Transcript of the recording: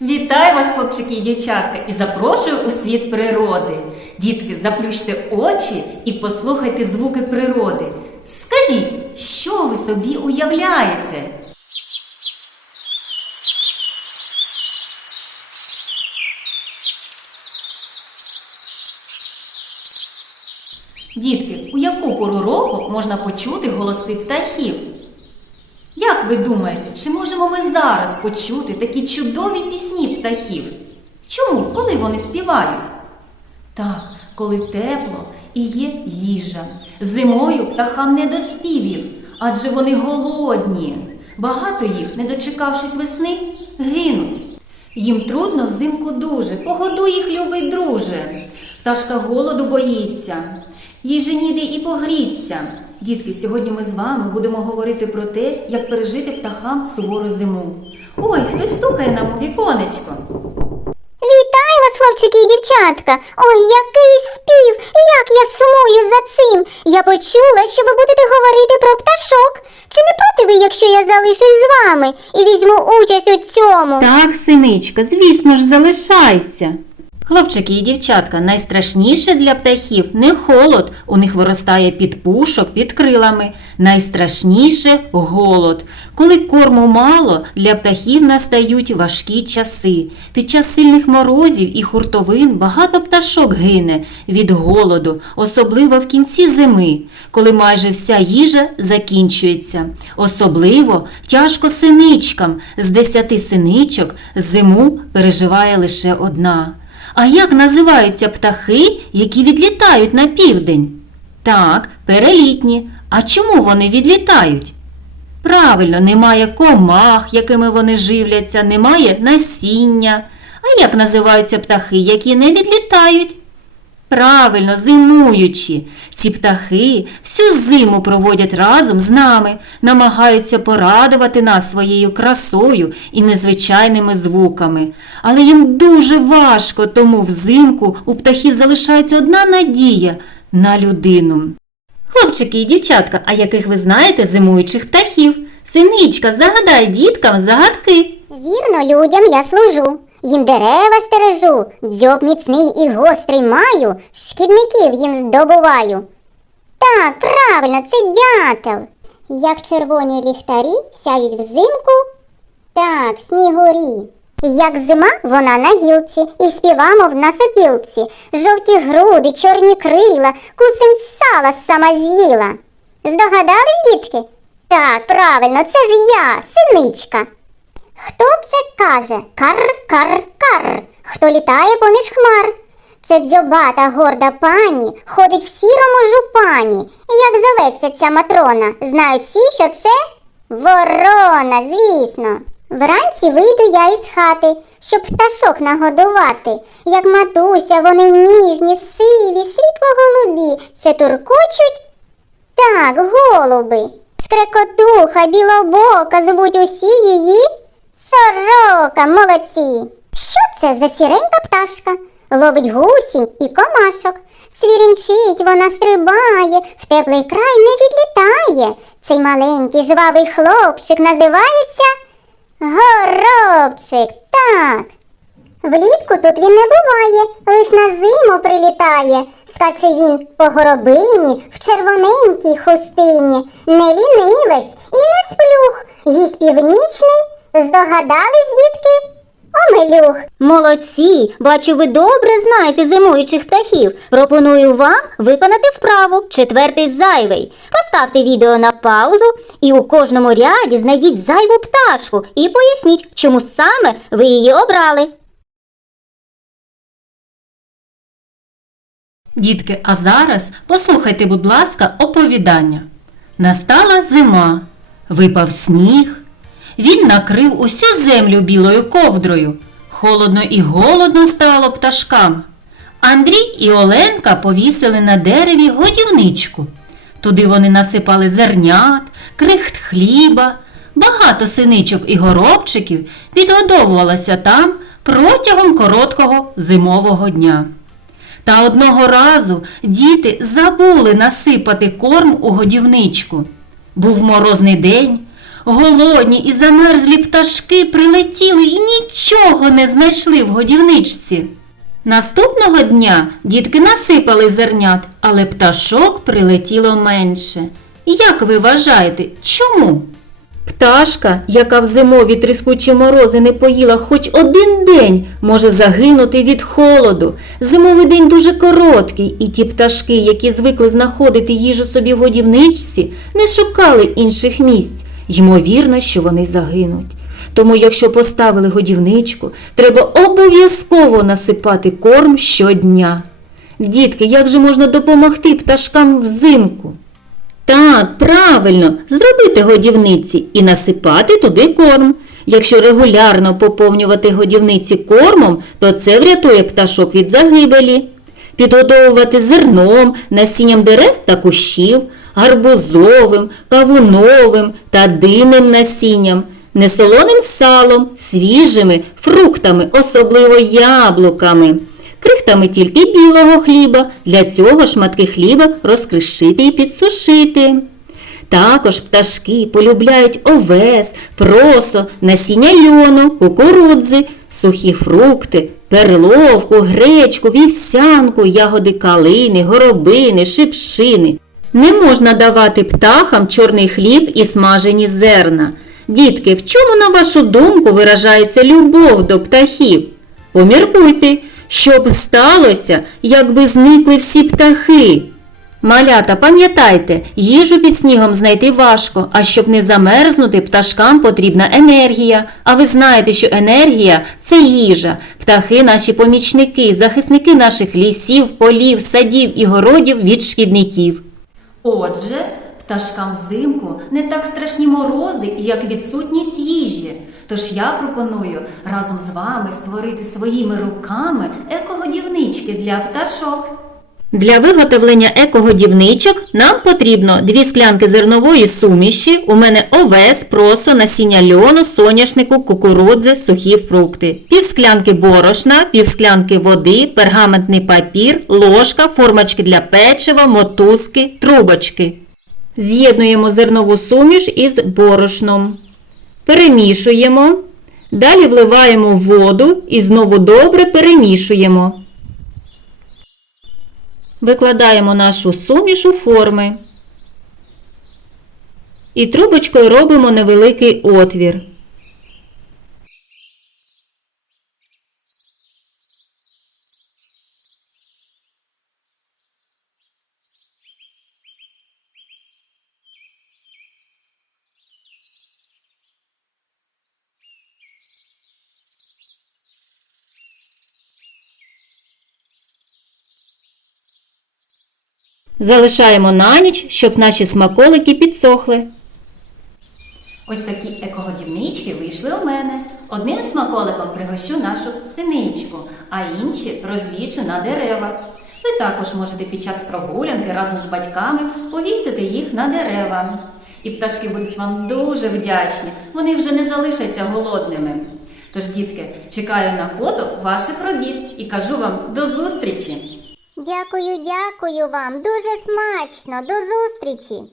Вітаю вас, хлопчики і дівчатка, і запрошую у світ природи. Дітки, заплющте очі і послухайте звуки природи. Скажіть, що ви собі уявляєте? Дітки, у яку пору року можна почути голоси птахів? Як ви думаєте, чи можемо ми зараз почути такі чудові пісні птахів? Чому? Коли вони співають? Так, коли тепло і є їжа. Зимою птахам не до співів, адже вони голодні. Багато їх, не дочекавшись весни, гинуть. Їм трудно взимку дуже, погодуй їх, любий друже. Пташка голоду боїться, їй же ніде і погріться. Дітки, сьогодні ми з вами будемо говорити про те, як пережити птахам сувору зиму. Ой, хтось стукає нам у віконечко. Вітаю вас, хлопчики і дівчатка! Ой, який спів! Як я сумую за цим! Я почула, що ви будете говорити про пташок. Чи не проти ви, якщо я залишусь з вами і візьму участь у цьому? Так, синичка, звісно ж, залишайся. Хлопчики і дівчатка, найстрашніше для птахів не холод, у них виростає підпушок під крилами. Найстрашніше – голод. Коли корму мало, для птахів настають важкі часи. Під час сильних морозів і хуртовин багато пташок гине від голоду, особливо в кінці зими, коли майже вся їжа закінчується. Особливо тяжко синичкам. З 10 синичок зиму переживає лише одна. А як називаються птахи, які відлітають на південь? Так, перелітні. А чому вони відлітають? Правильно, немає комах, якими вони живляться, немає насіння. А як називаються птахи, які не відлітають? Правильно, зимуючі. Ці птахи всю зиму проводять разом з нами, намагаються порадувати нас своєю красою і незвичайними звуками. Але їм дуже важко, тому взимку у птахів залишається одна надія – на людину. Хлопчики і дівчатка, а яких ви знаєте зимуючих птахів? Синичка, загадай діткам загадки. Вірно, людям я служу. Їм дерева стережу, дзьоб міцний і гострий маю, шкідників їм здобуваю. Так, правильно, це дятел. Як червоні ліхтарі сяють взимку, так, снігурі. Як зима, вона на гілці, і співа, мов на сопілці. Жовті груди, чорні крила, кусень сала сама з'їла. Здогадались, дітки? Так, правильно, це ж я, синичка. Хто це каже? Кар-кар-кар. Хто літає поміж хмар? Це дзьобата горда пані, ходить в сірому жупані. Як зоветься ця матрона? Знають всі, що це ворона, звісно. Вранці вийду я із хати, щоб пташок нагодувати. Як матуся, вони ніжні, сиві, світло-голубі. Це туркочуть? Так, голуби. Скрекотуха, білобока, звуть усі її сорока, молодці. Що це за сіренька пташка? Ловить гусінь і комашок. Цвірінчить, вона стрибає, в теплий край не відлітає. Цей маленький жвавий хлопчик називається горобчик, так. Влітку тут він не буває, лиш на зиму прилітає. Скаче він по горобині в червоненькій хустині. Не лінивець і не сплюх, їсть північний. Здогадались, дітки? Омелюх. Молодці! Бачу, ви добре знаєте зимуючих птахів. Пропоную вам виконати вправу «Четвертий зайвий». Поставте відео на паузу і у кожному ряді знайдіть зайву пташку і поясніть, чому саме ви її обрали. Дітки, а зараз послухайте, будь ласка, оповідання. Настала зима, випав сніг. Він накрив усю землю білою ковдрою. Холодно і голодно стало пташкам. Андрій і Оленка повісили на дереві годівничку. Туди вони насипали зернят, крихт хліба. Багато синичок і горобчиків підгодовувалося там протягом короткого зимового дня. Та одного разу діти забули насипати корм у годівничку. Був морозний день, голодні і замерзлі пташки прилетіли і нічого не знайшли в годівничці. Наступного дня дітки насипали зернят, але пташок прилетіло менше. Як ви вважаєте, чому? Пташка, яка в зимові тріскучі морози не поїла хоч один день, може загинути від холоду. Зимовий день дуже короткий, і ті пташки, які звикли знаходити їжу собі в годівничці, не шукали інших місць. Ймовірно, що вони загинуть. Тому, якщо поставили годівничку, треба обов'язково насипати корм щодня. Дітки, як же можна допомогти пташкам взимку? Так, правильно, зробити годівниці і насипати туди корм. Якщо регулярно поповнювати годівниці кормом, то це врятує пташок від загибелі. Підгодовувати зерном, насінням дерев та кущів, гарбузовим, кавуновим та динним насінням, несолоним салом, свіжими фруктами, особливо яблуками. Крихтами тільки білого хліба, для цього шматки хліба розкришити і підсушити. Також пташки полюбляють овес, просо, насіння льону, кукурудзи, сухі фрукти, перловку, гречку, вівсянку, ягоди калини, горобини, шипшини. Не можна давати птахам чорний хліб і смажені зерна. Дітки, в чому, на вашу думку, виражається любов до птахів? Поміркуйте, що б сталося, якби зникли всі птахи. Малята, пам'ятайте, їжу під снігом знайти важко, а щоб не замерзнути, пташкам потрібна енергія. А ви знаєте, що енергія – це їжа. Птахи – наші помічники, захисники наших лісів, полів, садів і городів від шкідників. Отже, пташкам взимку не так страшні морози, як відсутність їжі. Тож я пропоную разом з вами створити своїми руками екогодівнички для пташок. Для виготовлення екогодівничок нам потрібно 2 склянки зернової суміші, у мене овес, просо, насіння льону, соняшнику, кукурудзи, сухі фрукти, пів склянки борошна, пів склянки води, пергаментний папір, ложка, формочки для печива, мотузки, трубочки. З'єднуємо зернову суміш із борошном. Перемішуємо. Далі вливаємо воду і знову добре перемішуємо. Викладаємо нашу суміш у форми. І трубочкою робимо невеликий отвір. Залишаємо на ніч, щоб наші смаколики підсохли. Ось такі екогодівнички вийшли у мене. Одним смаколиком пригощу нашу синичку, а інші розвішу на деревах. Ви також можете під час прогулянки разом з батьками повісити їх на дерева. І пташки будуть вам дуже вдячні, вони вже не залишаться голодними. Тож, дітки, чекаю на фото ваших робіт і кажу вам до зустрічі! Дякую вам, дуже смачно, до зустрічі!